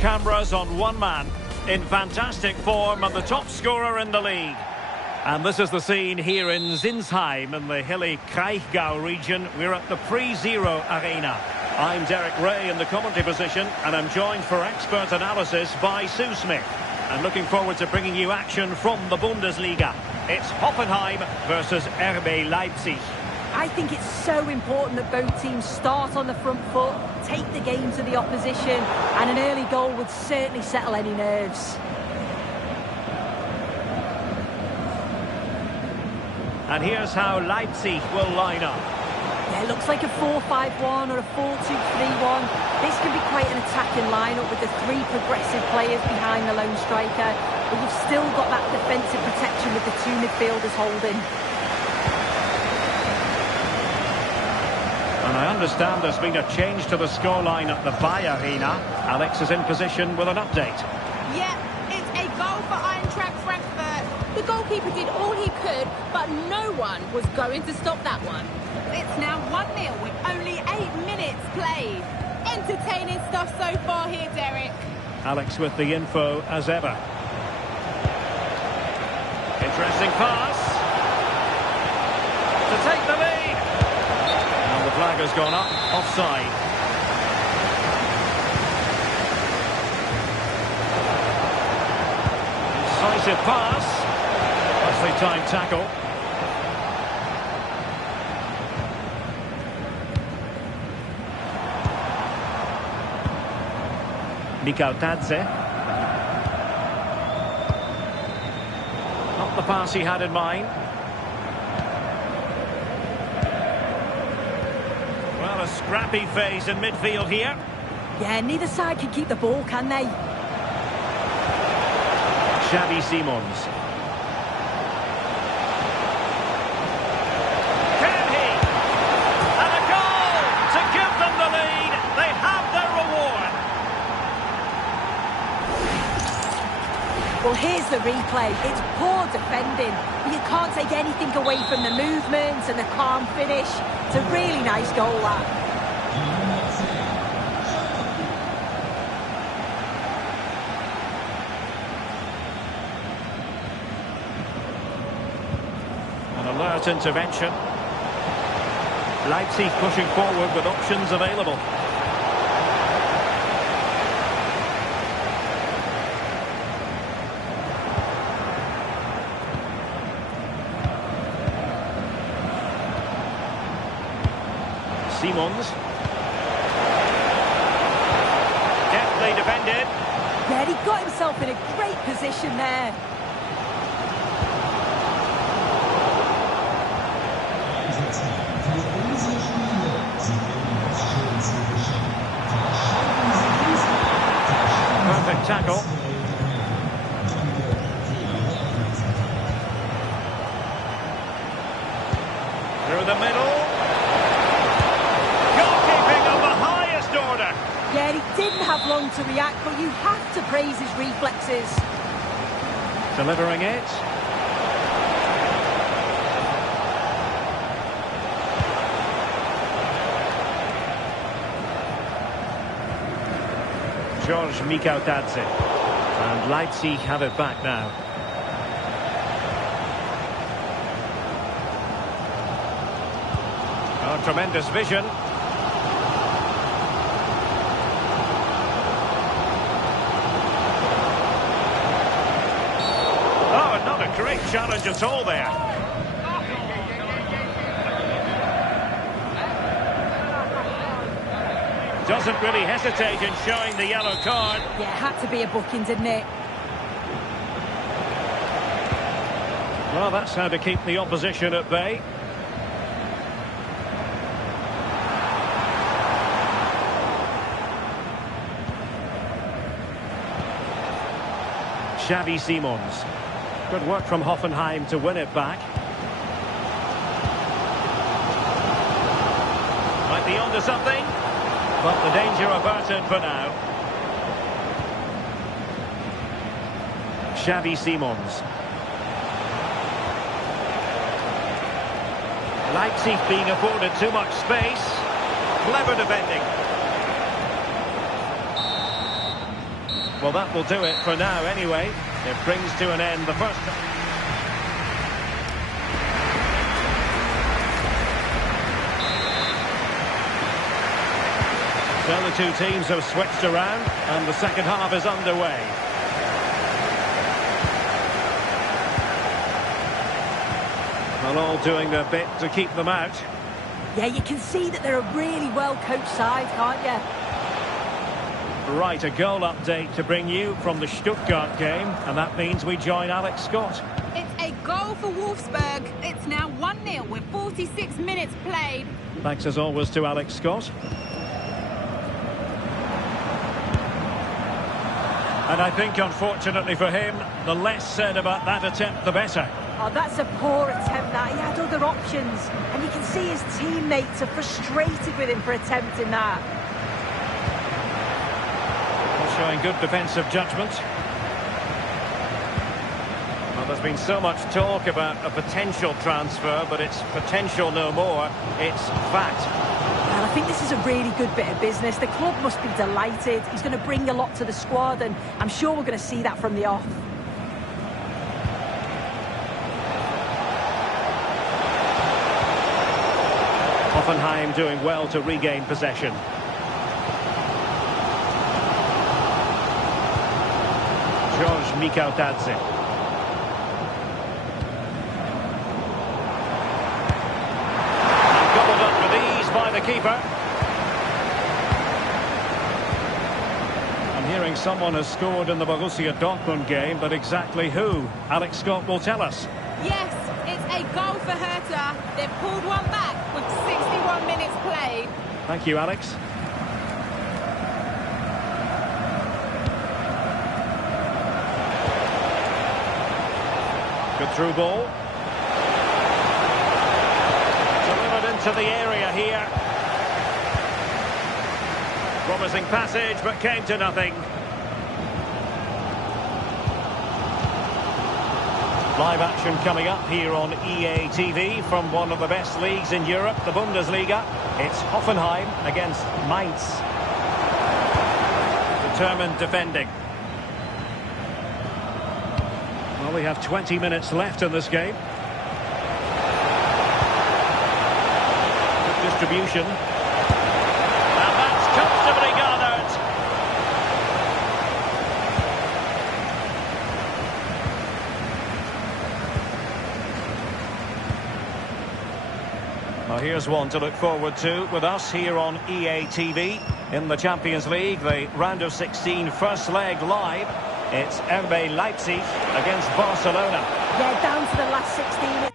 cameras on one man, in fantastic form and the top scorer in the league. And this is the scene here in Zinsheim in the hilly Kraichgau region. We're at the Pre-Zero Arena. I'm Derek Ray in the commentary position, and I'm joined for expert analysis by Sue Smith. I'm looking forward to bringing you action from the Bundesliga. It's Hoffenheim versus RB Leipzig. I think it's so important that both teams start on the front foot, take the game to the opposition, and an early goal would certainly settle any nerves. And here's how Leipzig will line up. Yeah, it looks like a 4-5-1 or a 4-2-3-1. This can be quite an attacking lineup with the three progressive players behind the lone striker, but you've still got that defensive protection with the two midfielders holding. And I understand there's been a change to the scoreline at the Bay Arena. Alex is in position with an update. Yeah, it's a goal for Eintracht Frankfurt. The goalkeeper did all he could, but no one was going to stop that one. It's now 1-0 with only 8 minutes played. Entertaining stuff so far here, Derek. Alex with the info as ever. Interesting pass. To take the lead. And the flag has gone up. Offside. Decisive pass. Nicely timed tackle. Mikal Tadze. Not the pass he had in mind. Well, a scrappy phase in midfield here. Yeah, neither side can keep the ball, can they? Xavi Simons. Can he? And a goal to give them the lead. They have their reward. Well, here's the replay. It's poor defending, but you can't take anything away from the movement and the calm finish. It's a really nice goal, that. Alert intervention. Leipzig pushing forward with options available. Simons. Deftly defended. Yeah, he got himself in a great position there. Perfect tackle. Through the middle. Goalkeeping of the highest order. Yeah, he didn't have long to react, but you have to praise his reflexes. Delivering it. George Mikal Tadze. And Leipzig have it back now. Oh, tremendous vision. Oh, not a great challenge at all there. Doesn't really hesitate in showing the yellow card. Yeah, it had to be a booking, didn't it? Well, that's how to keep the opposition at bay. Xavi Simons. Good work from Hoffenheim to win it back. Might be onto something. But the danger averted for now. Xavi Simons. Leipzig being afforded too much space. Clever defending. Well, that will do it for now anyway. It brings to an end the first... So the two teams have switched around and the second half is underway. Well, all doing their bit to keep them out. Yeah, you can see that they're a really well-coached side, can't you? Right, a goal update to bring you from the Stuttgart game, and that means we join Alex Scott. It's a goal for Wolfsburg. It's now 1-0 with 46 minutes played. Thanks as always to Alex Scott. And I think, unfortunately for him, the less said about that attempt, the better. Oh, that's a poor attempt, that. He had other options. And you can see his teammates are frustrated with him for attempting that. Showing good defensive judgment. Well, there's been so much talk about a potential transfer, but it's potential no more. It's fact. Well, I think this is a really good bit of business. The club must be delighted. He's going to bring a lot to the squad, and I'm sure we're going to see that from the off. Hoffenheim doing well to regain possession. George Mikautadze. And gobbled up with ease by the keeper. I'm hearing someone has scored in the Borussia Dortmund game, but exactly who? Alex Scott will tell us. Yes, it's a goal for Hertha. They've pulled one back with 61 minutes played. Thank you, Alex. Good through ball. Delivered into the area here. Promising passage, but came to nothing. Live action coming up here on EA TV from one of the best leagues in Europe, the Bundesliga. It's Hoffenheim against Mainz. Determined defending. Well, we have 20 minutes left in this game. Good distribution. And that's comfortably gathered. Well, here's one to look forward to with us here on EA TV. In the Champions League, the round of 16 first leg live. It's RB Leipzig against Barcelona. Yeah, down to the last 16.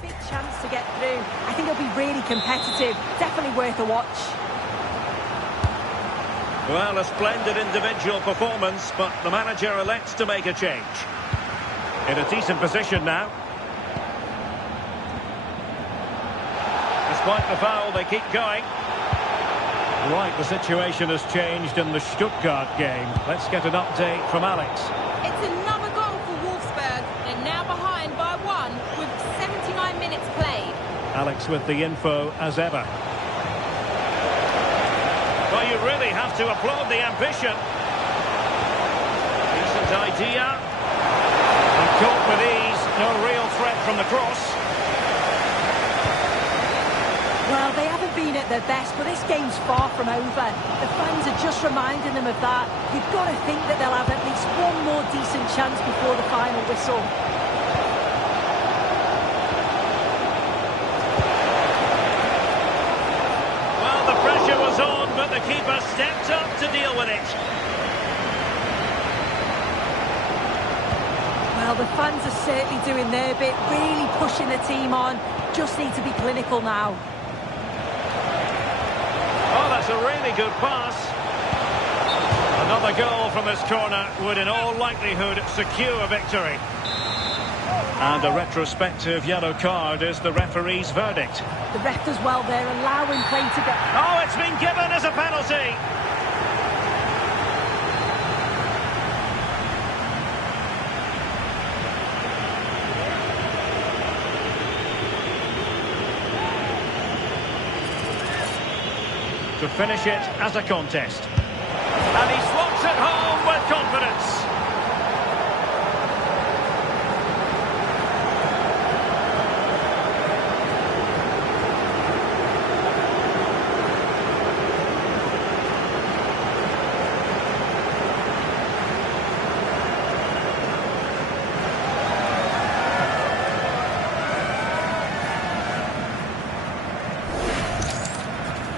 Big chance to get through. I think it'll be really competitive. Definitely worth a watch. Well, a splendid individual performance, but the manager elects to make a change. In a decent position now. Despite the foul, they keep going. Right, the situation has changed in the Stuttgart game. Let's get an update from Alex. It's another goal for Wolfsburg. They're now behind by 1 with 79 minutes played. Alex with the info as ever. Well, you really have to applaud the ambition. Decent idea. And caught with ease. No real threat from the cross. Well, they haven't been at their best, but this game's far from over. The fans are just reminding them of that. You've got to think that they'll have at least one more decent chance before the final whistle. But the keeper stepped up to deal with it. Well, the fans are certainly doing their bit, really pushing the team on. Just need to be clinical now. Oh, that's a really good pass. Another goal from this corner would in all likelihood secure victory. And a retrospective yellow card is the referee's verdict. The ref does well there, allowing play to go. Oh, it's been given as a penalty. To finish it as a contest. And he slots it home with confidence.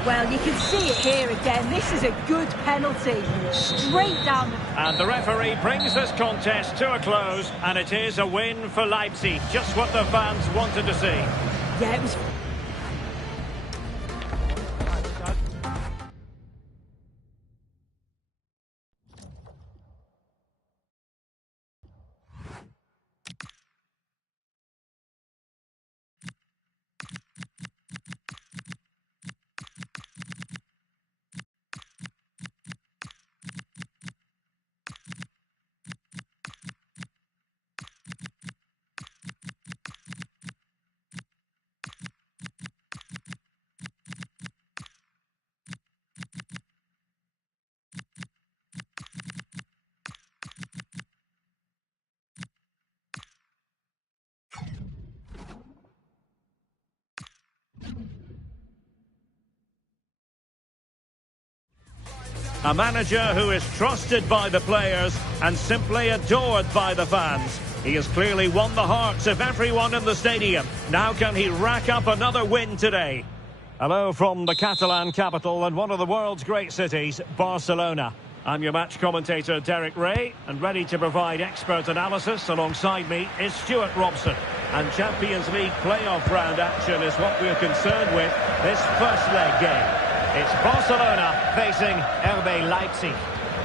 Well, you can see it here again. This is a good penalty. Straight down. And the referee brings this contest to a close, and it is a win for Leipzig. Just what the fans wanted to see. Yeah, it was... A manager who is trusted by the players and simply adored by the fans. He has clearly won the hearts of everyone in the stadium. Now can he rack up another win today? Hello from the Catalan capital and one of the world's great cities, Barcelona. I'm your match commentator, Derek Ray, and ready to provide expert analysis alongside me is Stuart Robson. And Champions League playoff round action is what we're concerned with this first leg game. It's Barcelona facing RB Leipzig.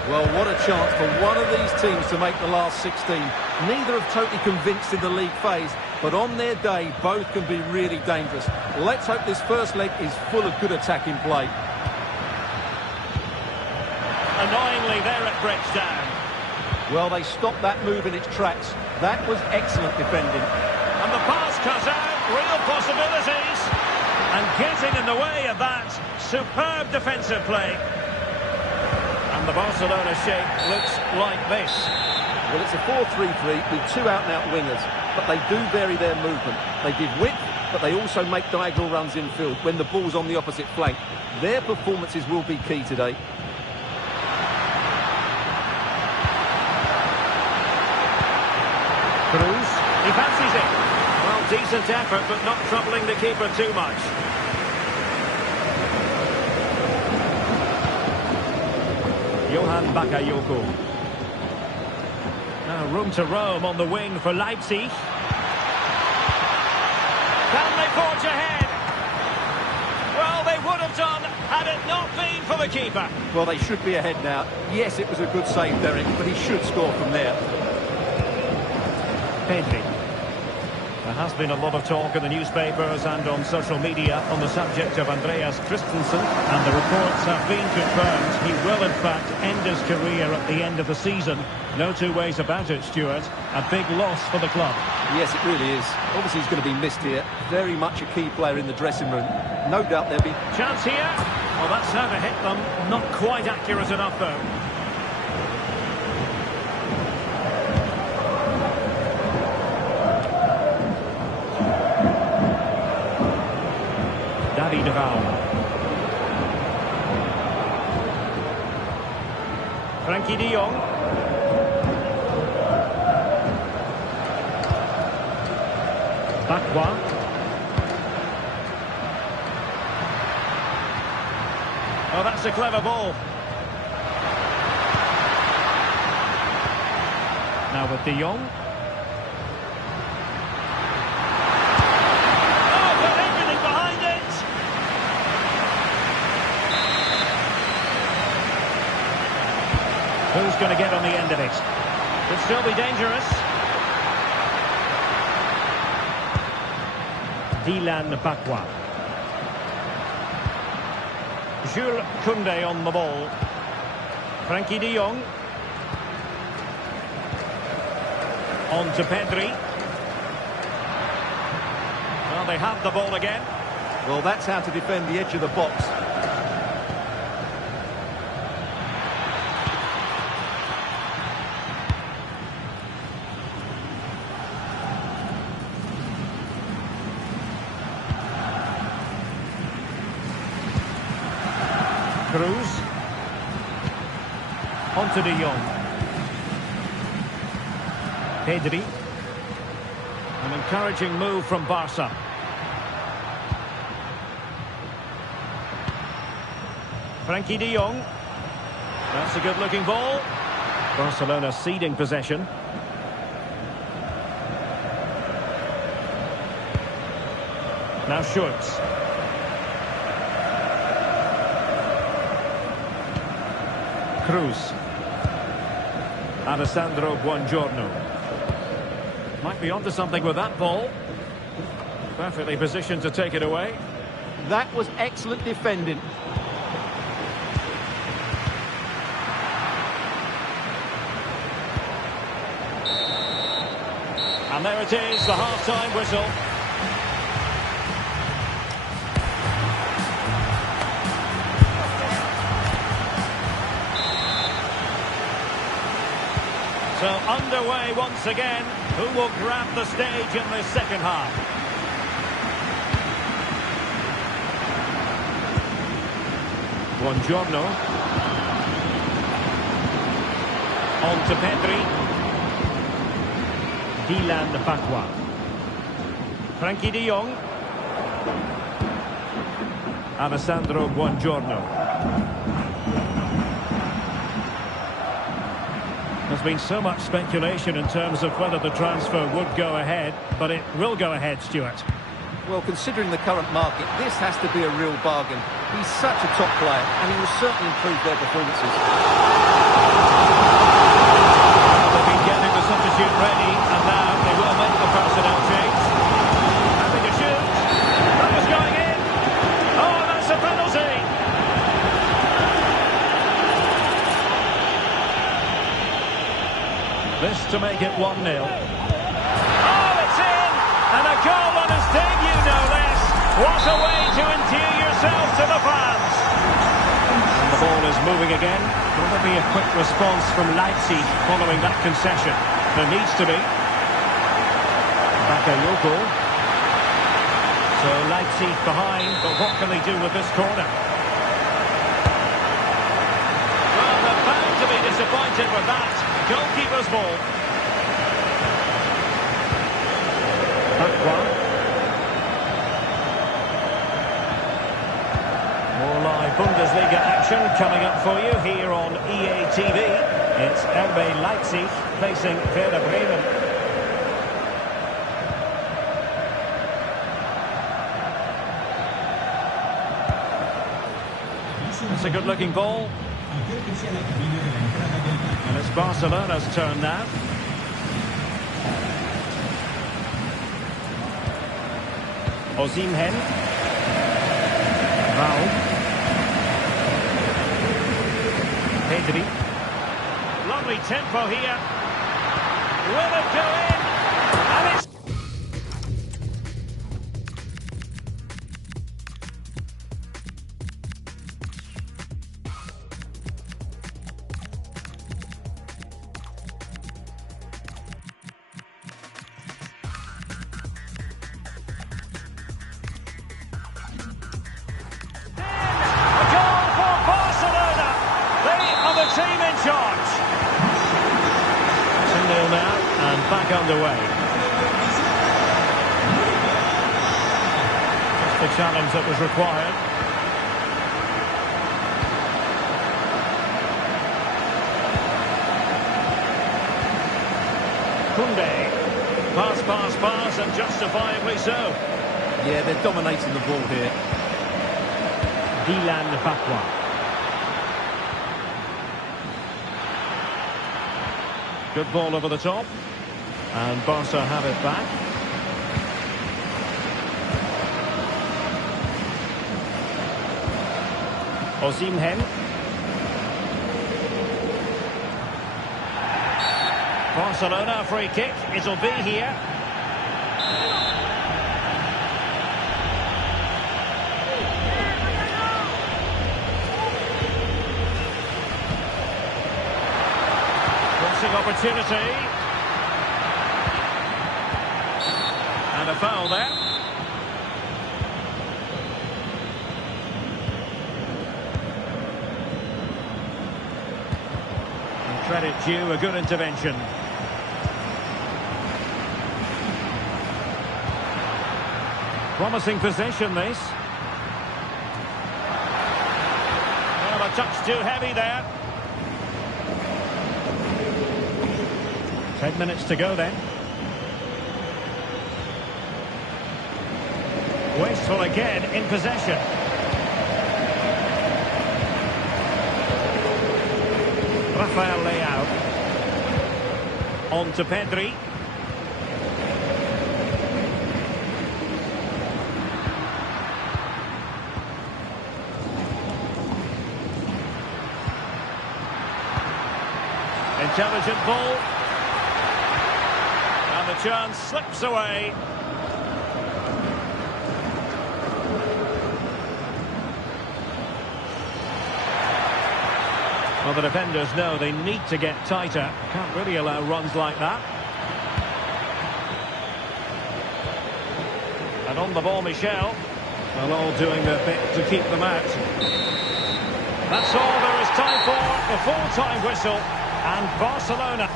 Well, what a chance for one of these teams to make the last 16. Neither have totally convinced in the league phase, but on their day, both can be really dangerous. Let's hope this first leg is full of good attacking play. Annoyingly, there it breaks down. Well, they stopped that move in its tracks. That was excellent defending. And the pass cuts out, real possibilities. And getting in the way of that, superb defensive play. And the Barcelona shape looks like this. Well, it's a 4-3-3 with two out-and-out wingers, but they do vary their movement. They give width, but they also make diagonal runs in field when the ball's on the opposite flank. Their performances will be key today. Cruz, he fancies it. Well, decent effort, but not troubling the keeper too much. Johan Bakayoko. Now room to roam on the wing for Leipzig. Can they forge ahead? Well, they would have done had it not been for the keeper. Well, they should be ahead now. Yes, it was a good save, Derek, but he should score from there. Pedri. There has been a lot of talk in the newspapers and on social media on the subject of Andreas Christensen, and the reports have been confirmed. He will, in fact, end his career at the end of the season. No two ways about it, Stuart. A big loss for the club. Yes, it really is. Obviously, he's going to be missed here. Very much a key player in the dressing room. No doubt there'll be... Chance here. Well, that's how to hit them. Not quite accurate enough, though. David Raum. Frankie de Jong. Bakwa. Oh, that's a clever ball. Now with de Jong. Who's going to get on the end of it? Could still be dangerous. Dylan Bakwa. Jules Koundé on the ball. Frankie de Jong. On to Pedri. Well, they have the ball again. Well, that's how to defend the edge of the box. Cruz. On to de Jong. Pedri. An encouraging move from Barca. Frankie de Jong. That's a good-looking ball. Barcelona ceding possession. Now Schultz. Cruz. Alessandro Buongiorno. Might be onto something with that ball. Perfectly positioned to take it away. That was excellent defending. And there it is, the half-time whistle. So underway once again. Who will grab the stage in the second half? Buongiorno. On to Pedri. Dylan Bakwa. Frankie de Jong. Alessandro Buongiorno. There's been so much speculation in terms of whether the transfer would go ahead, but it will go ahead, Stuart. Well, considering the current market, this has to be a real bargain. He's such a top player, and he will certainly improve their performances. They've been getting the substitute ready, and now they will make the personnel change. Having a shoot. That was going in. Oh, that's a penalty. This to make it 1-0. Oh, it's in! And a goal on his debut, no less. What a way to endear yourself to the fans. And the ball is moving again. Will there be a quick response from Leipzig following that concession? There needs to be. Bakayoko. So Leipzig behind, but what can they do with this corner? Well, they're bound to be disappointed with that. Goalkeeper's ball. Bakwa. More live Bundesliga action coming up for you here on EA TV. It's RB Leipzig facing Werder Bremen. It's a good-looking ball. And it's Barcelona's turn now. Osimhen. Raul. Pedri. Lovely tempo here. Will it go in? And it's... team in charge. 2-0 now and back underway. Just the challenge that was required. Koundé. Pass, and justifiably so. Yeah, they're dominating the ball here. Dylan Bakwa. Good ball over the top. And Barca have it back. Osimhen. Barcelona free kick. It'll be here. Crossing opportunity. And a foul there. And credit due, a good intervention. Promising possession, this. Well, a touch too heavy there. 10 minutes to go then. Wasteful again in possession. Rafael Leao. On to Pedri. Intelligent ball. And the chance slips away. Well, the defenders know they need to get tighter. Can't really allow runs like that. And on the ball, Michel. Well, all doing their bit to keep them out. That's all there is time for. The full-time whistle. And Barcelona.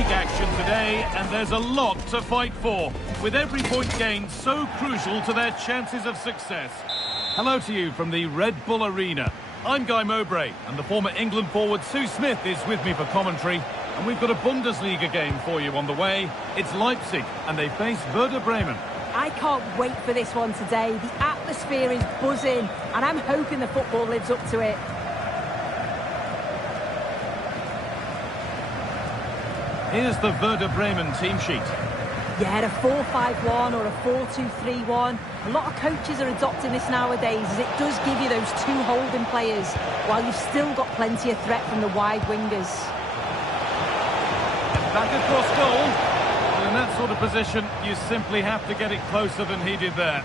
Action today, and there's a lot to fight for, with every point gained so crucial to their chances of success. Hello to you from the Red Bull Arena. I'm Guy Mowbray, and the former England forward Sue Smith is with me for commentary, and we've got a Bundesliga game for you on the way. It's Leipzig, and they face Werder Bremen. I can't wait for this one today. The atmosphere is buzzing, and I'm hoping the football lives up to it. Here's the Werder Bremen team sheet. Yeah, a 4-5-1 or a 4-2-3-1. A lot of coaches are adopting this nowadays, as it does give you those two holding players, while you've still got plenty of threat from the wide wingers. Back across goal. Well, in that sort of position, you simply have to get it closer than he did there.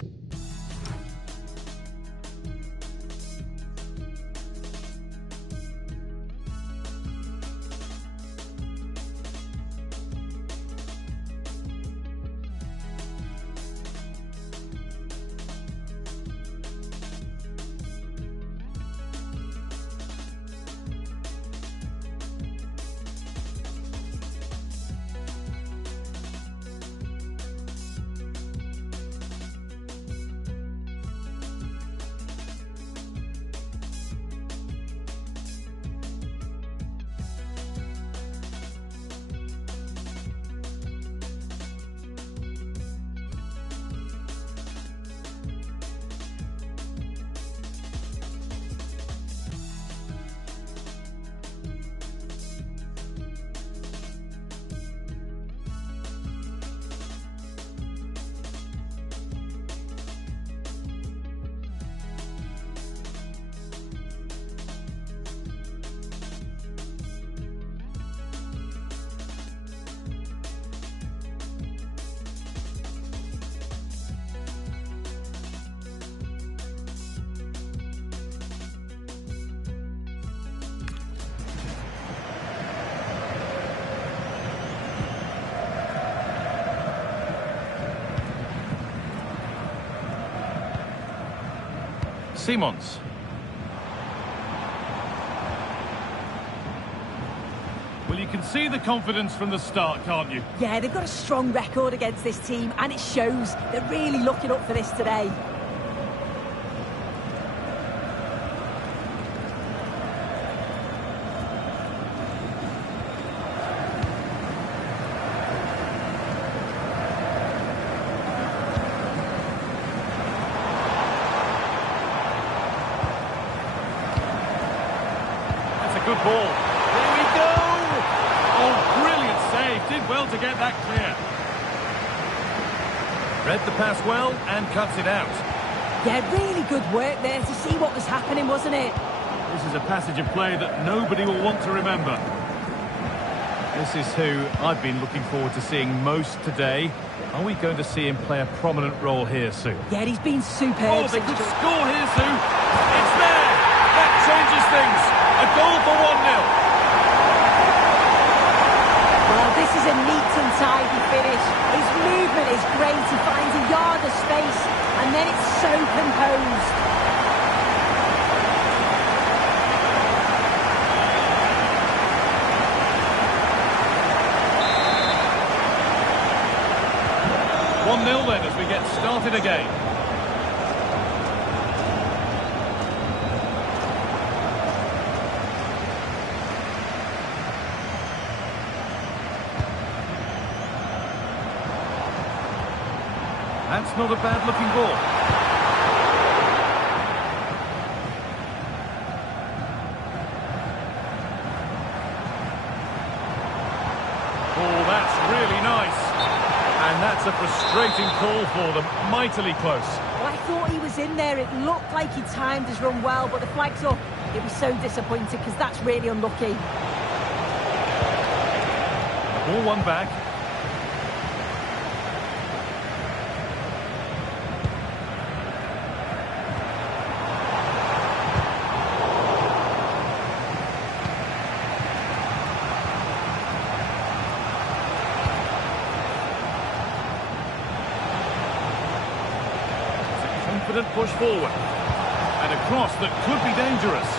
Simons. Well, you can see the confidence from the start, can't you? Yeah, they've got a strong record against this team, and it shows. They're really looking up for this today. That's a good ball. There we go! Oh, brilliant save. Did well to get that clear. Read the pass well and cuts it out. Yeah, really good work there to see what was happening, wasn't it? This is a passage of play that nobody will want to remember. This is who I've been looking forward to seeing most today. Are we going to see him play a prominent role here, Sue? Yeah, he's been superb. Oh, they since could joining. score here, Sue. It's there. That changes things. A goal for 1-0. Well, this is a neat and tidy finish. His movement is great. He finds a yard of space, and then it's so composed. One 0 then as we get started again. That's not a bad-looking ball. Oh, that's really nice. And that's a frustrating call for them. Mightily close. Well, I thought he was in there. It looked like he timed his run well, but the flag's up. It was so disappointing because that's really unlucky. Ball one back. Confident push forward. And a cross that could be dangerous.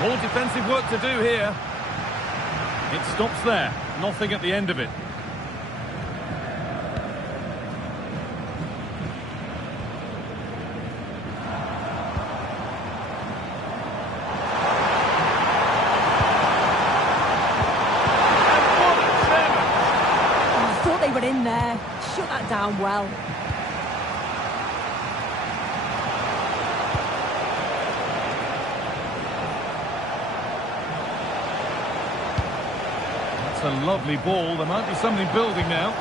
More defensive work to do here. It stops there. Nothing at the end of it. And what a clearance! I thought they were in there. Shut that down well. A lovely ball. There might be something building now.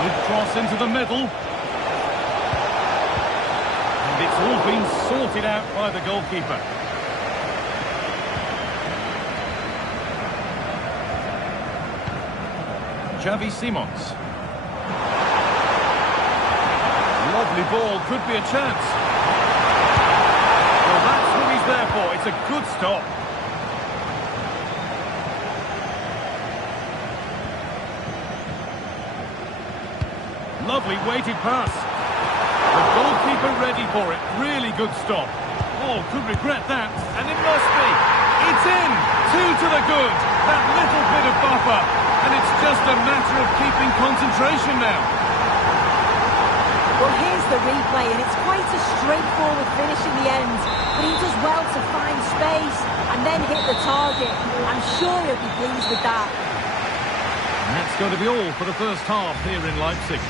Good cross into the middle. And it's all been sorted out by the goalkeeper. Xavi Simons. Lovely ball. Could be a chance. Well, that's what he's there for. It's a good stop. Lovely weighted pass. The goalkeeper ready for it. Really good stop. Oh, could regret that. And it must be. It's in. 2 to the good. That little bit of buffer. And it's just a matter of keeping concentration now. Well, here's the replay, and it's quite a straightforward finish in the end. But he does well to find space and then hit the target. I'm sure he'll be pleased with that. And that's going to be all for the first half here in Leipzig.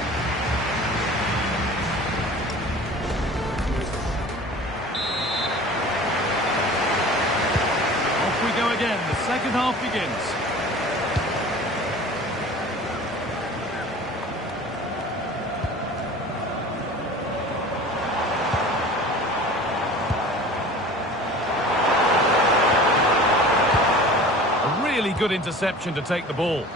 Off we go again. The second half begins. A really good interception to take the ball.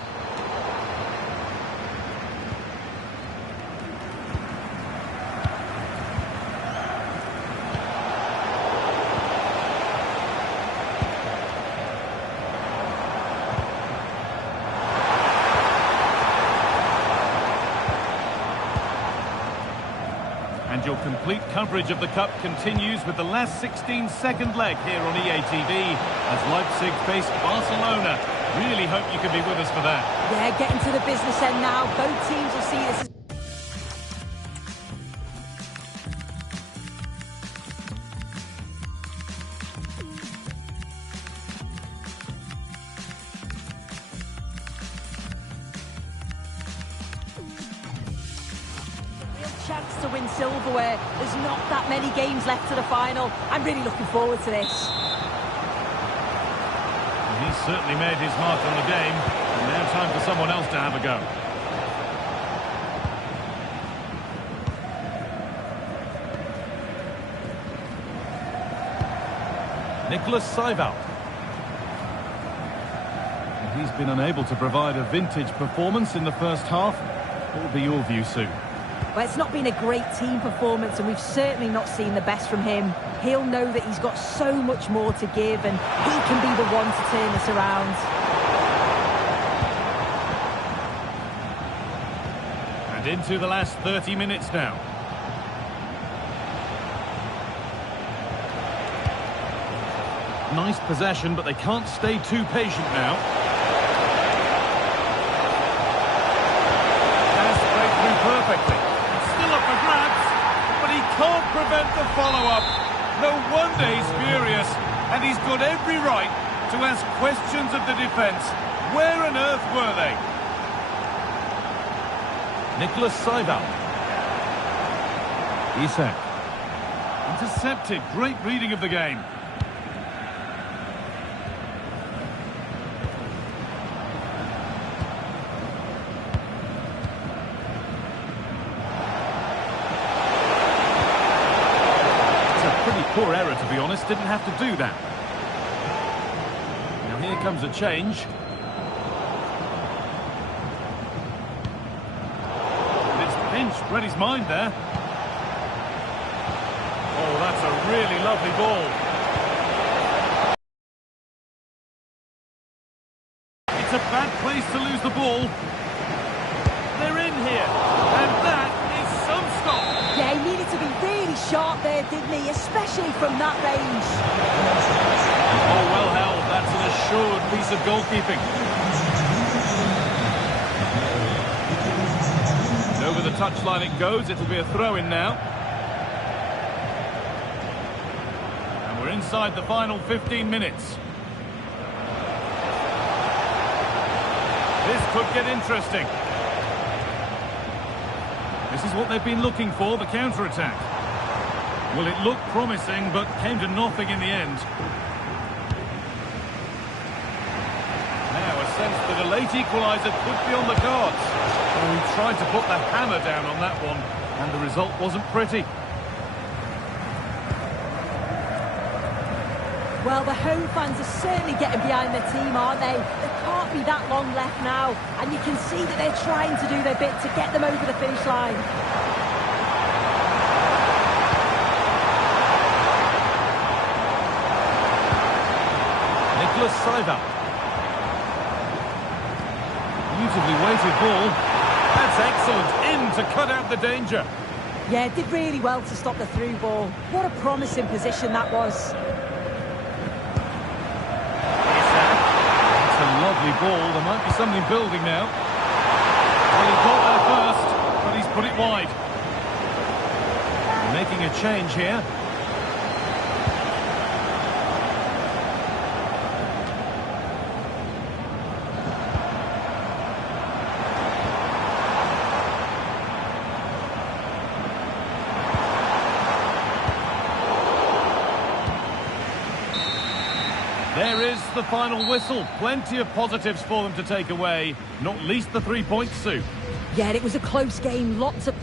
And And your complete coverage of the Cup continues with the last 16-second leg here on EA TV as Leipzig face Barcelona. Really hope you can be with us for that. Yeah, getting to the business end now. Both teams will see this as... chance to win silverware. There's not that many games left to the final. I'm really looking forward to this. He's certainly made his mark on the game, and now time for someone else to have a go. Nicholas Seiwald. He's been unable to provide a vintage performance in the first half. What will be your view, Sue? Well, it's not been a great team performance, and we've certainly not seen the best from him. He'll know that he's got so much more to give, and he can be the one to turn this around. And into the last 30 minutes now. Nice possession, but they can't stay too patient now. Has to break through perfectly. Still up for grabs, but he can't prevent the follow-up. No wonder he's furious, and he's got every right to ask questions of the defence. Where on earth were they? Nicholas Seiwald. Isak. Intercepted. Great reading of the game. Poor error, to be honest. Didn't have to do that. Now here comes a change. It's pinched. Read his mind there. Oh, that's a really lovely ball. It's a bad place to lose the ball. They're in here. And that is some stop. Yeah, he needed to be really sharp there, didn't he? Especially from that range. Oh, well held. That's an assured piece of goalkeeping. And over the touchline it goes. It'll be a throw-in now. And we're inside the final 15 minutes. This could get interesting. This is what they've been looking for, the counter-attack. Well, it looked promising, but came to nothing in the end. Now, a sense that a late equaliser could be on the cards. Well, he tried to put the hammer down on that one, and the result wasn't pretty. Well, the home fans are certainly getting behind their team, aren't they? There can't be that long left now, and you can see that they're trying to do their bit to get them over the finish line. Nicholas Seiwald. Beautifully weighted ball. That's excellent. In to cut out the danger. Yeah, did really well to stop the through ball. What a promising position that was. It's a lovely ball. There might be something building now. Well, he got there first, but he's put it wide. Making a change here. There is the final whistle. Plenty of positives for them to take away, not least the 3 points, Sue. Yeah, it was a close game. Lots of...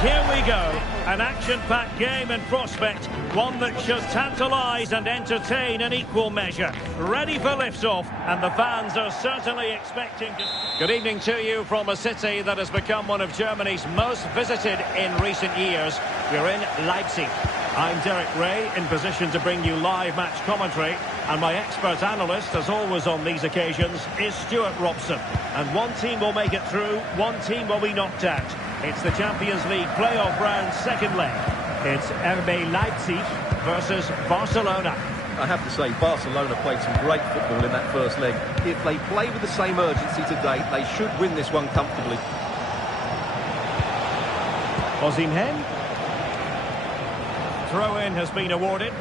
here we go. An action-packed game in prospect. One that should tantalise and entertain in equal measure. Ready for liftoff, and the fans are certainly expecting to... Good evening to you from a city that has become one of Germany's most visited in recent years. We're in Leipzig. I'm Derek Ray, in position to bring you live match commentary. And my expert analyst, as always on these occasions, is Stuart Robson. And one team will make it through, one team will be knocked out. It's the Champions League playoff round second leg. It's RB Leipzig versus Barcelona. I have to say, Barcelona played some great football in that first leg. If they play with the same urgency today, they should win this one comfortably. Osimhen. Throw-in has been awarded.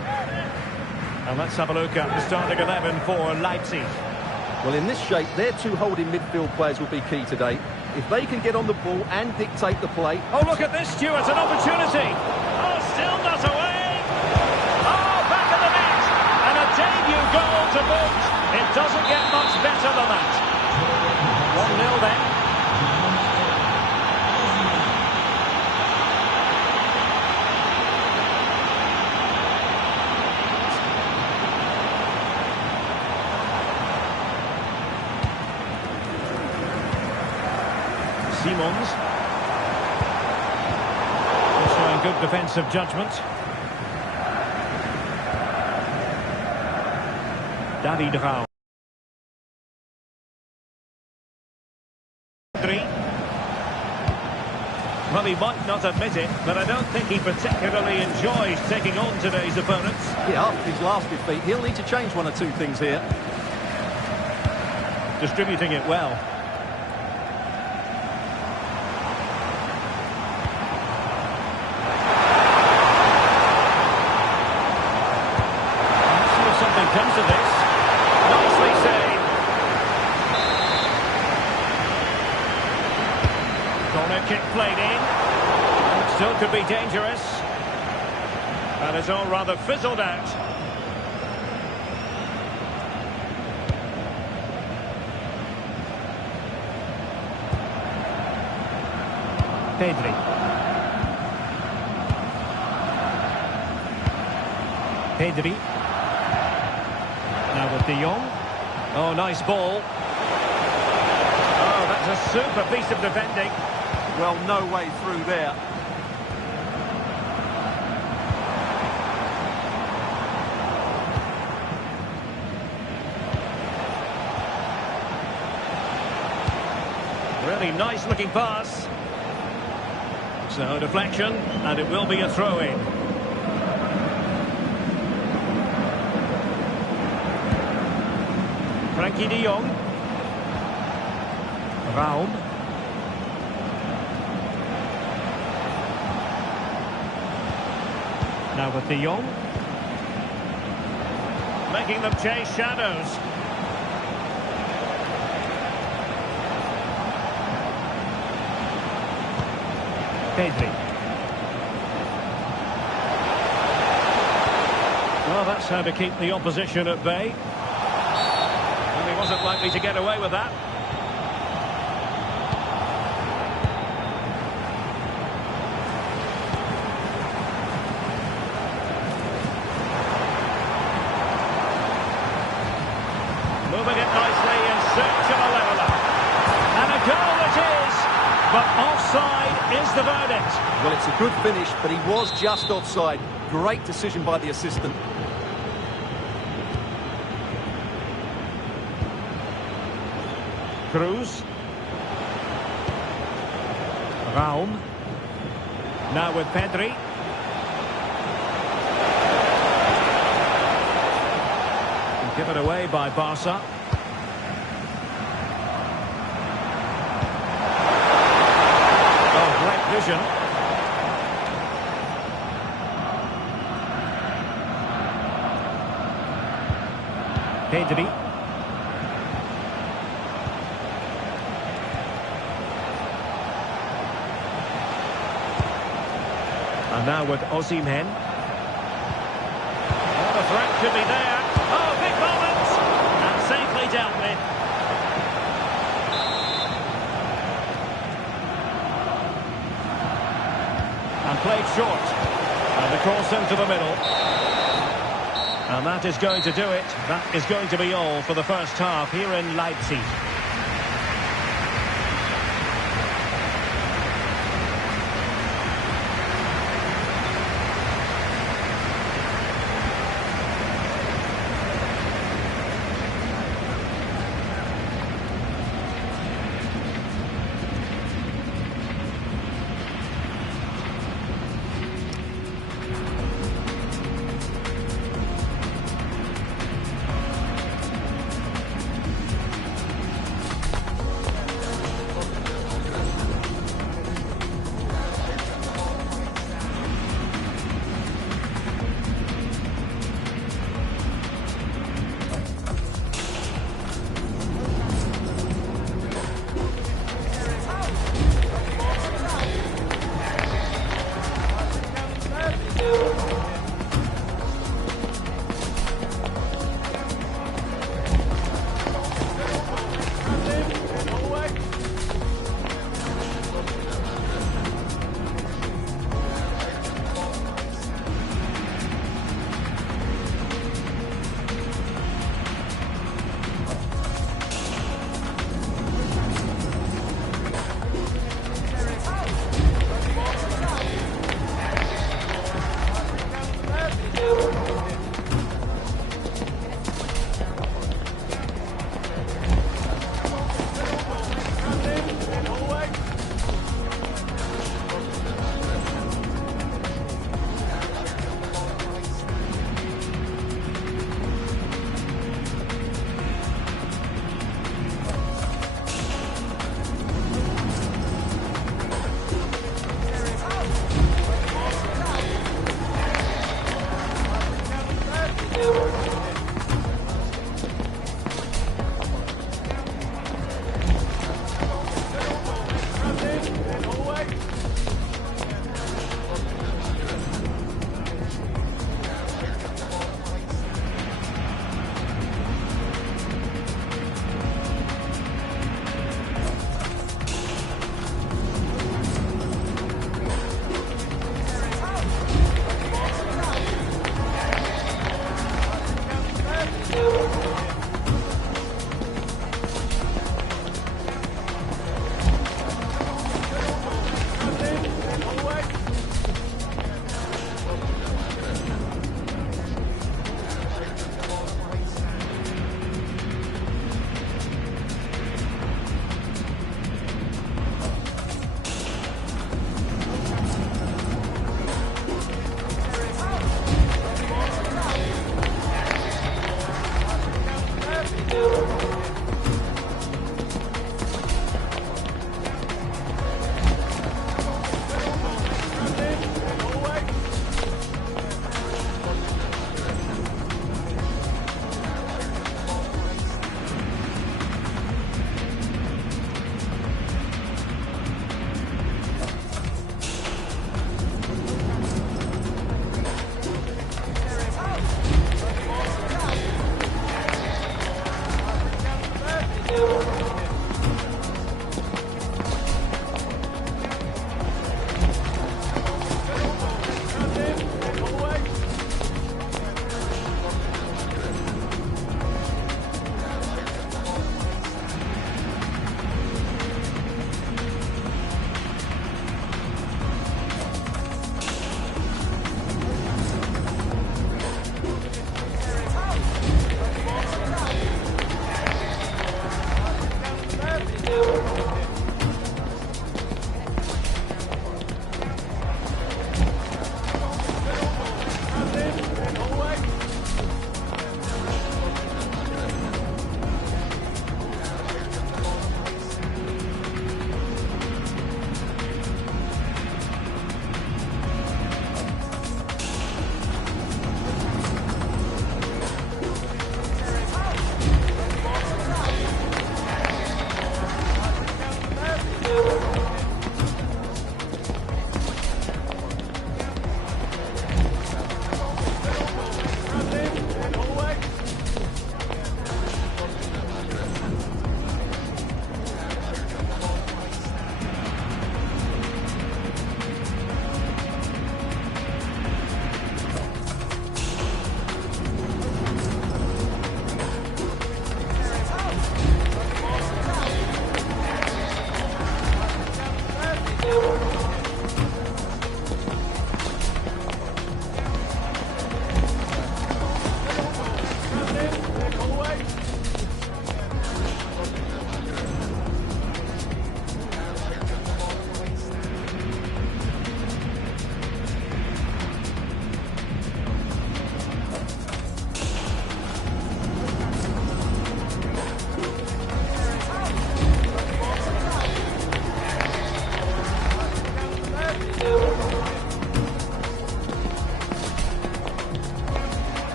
And let's have a look at the starting 11 for Leipzig. Well, in this shape, their two holding midfield players will be key today. If they can get on the ball and dictate the play... Oh, look at this, Stuart, an opportunity. Oh, still not away. Oh, back of the net. And a debut goal to boot. It doesn't get much better than that. 1-0 then. Simons. Showing good defensive judgment. David Raum. Well, he might not admit it, but I don't think he particularly enjoys taking on today's opponents. Yeah, after his last defeat, he'll need to change one or two things here. Distributing it well. Comes to this. Nicely saved. Corner kick played in. Still could be dangerous. And it's all rather fizzled out. Pedri. Pedri. Now with De Jong. Oh, nice ball. Oh, that's a super piece of defending. Well, no way through there. Really nice looking pass. So deflection, and it will be a throw-in. Frenkie de Jong. Raum. Now with de Jong. Making them chase shadows. Pedri. Well, that's how to keep the opposition at bay. And he wasn't likely to get away with that. Moving it nicely in search of a leveller. And a goal it is, but offside is the verdict. Well, it's a good finish, but he was just offside. Great decision by the assistant. Cruz. Raum. Now with Pedri. Given away by Barca. Oh, great vision. Pedri. And now with Osimhen. Oh, the threat could be there. Oh, big moment! And safely dealt with. And played short. And the cross into the middle. And that is going to do it. That is going to be all for the first half here in Leipzig.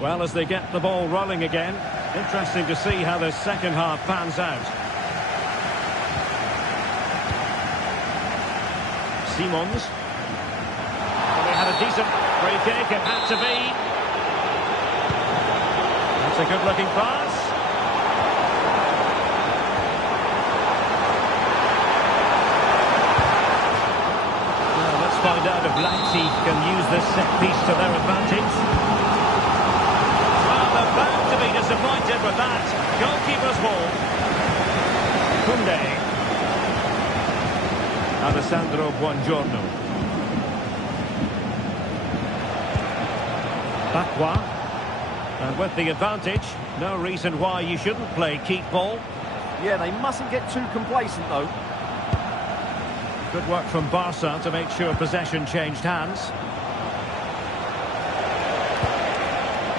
Well, as they get the ball rolling again, interesting to see how the second half pans out. Simons. Well, they had a decent free kick, it had to be. That's a good-looking pass. Well, let's find out if Leipzig can use this set piece to their advantage. Bound to be disappointed with that. Goalkeeper's ball. Koundé. Alessandro Buongiorno. Bakwa. And with the advantage, no reason why you shouldn't play keep ball. Yeah, they mustn't get too complacent, though. Good work from Barca to make sure possession changed hands.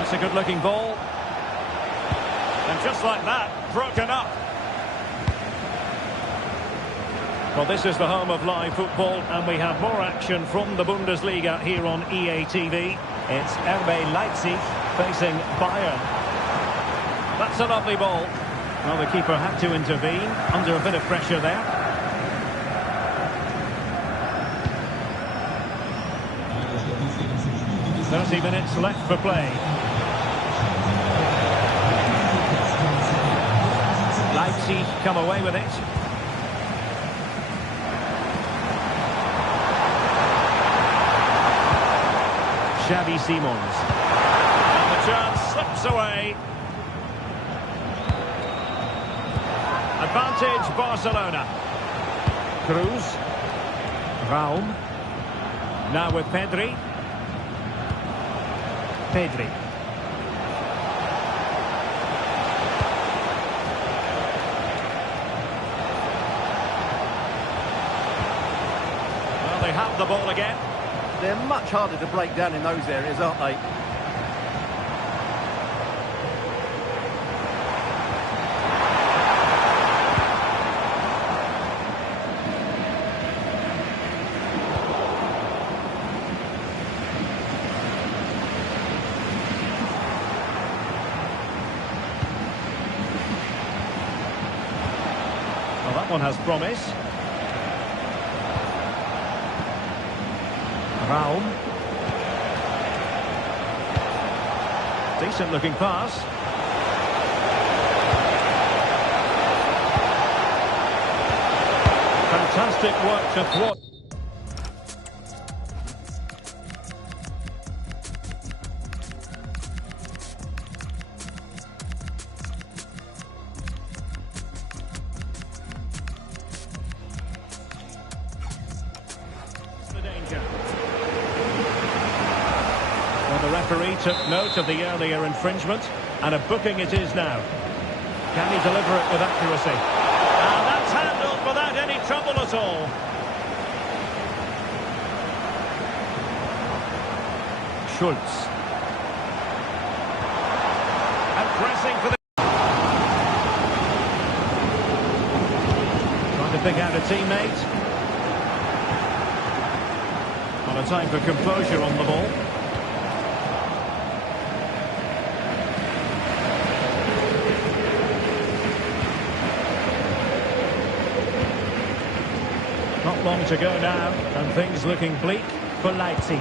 It's a good-looking ball. And just like that, broken up. Well, this is the home of live football, and we have more action from the Bundesliga here on EA TV. It's RB Leipzig facing Bayern. That's a lovely ball. Well, the keeper had to intervene under a bit of pressure there. "30 minutes left for play. Leipzig come away with it. Xavi Simons. And the chance slips away. Advantage Barcelona. Cruz. Raum. Now with Pedri. Pedri. Well, they have the ball again. They're much harder to break down in those areas, aren't they? Well, that one has promise. Raum. Decent looking pass. Fantastic work to thwart. The danger. Well, the referee took note of the earlier infringement, and a booking it is now. Can he deliver it with accuracy? And that's handled without any trouble at all. Schultz. And pressing for the... Trying to pick out a teammate. Not a time for composure on the ball. Not long to go now, and things looking bleak for Leipzig.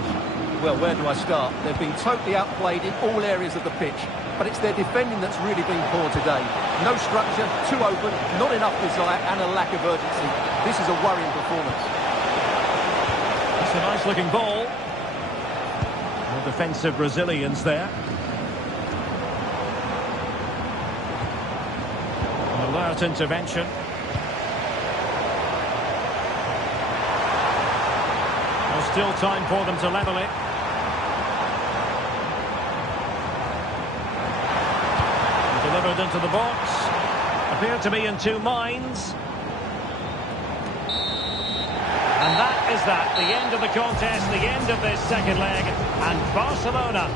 Well, where do I start? They've been totally outplayed in all areas of the pitch, but it's their defending that's really been poor today. No structure, too open, not enough desire, and a lack of urgency. This is a worrying performance. That's a nice-looking ball. More defensive Brazilians there. An alert intervention. There's still time for them to level it. Delivered into the box. Appeared to be in two minds. And that is that. The end of the contest, the end of this second leg. And Barcelona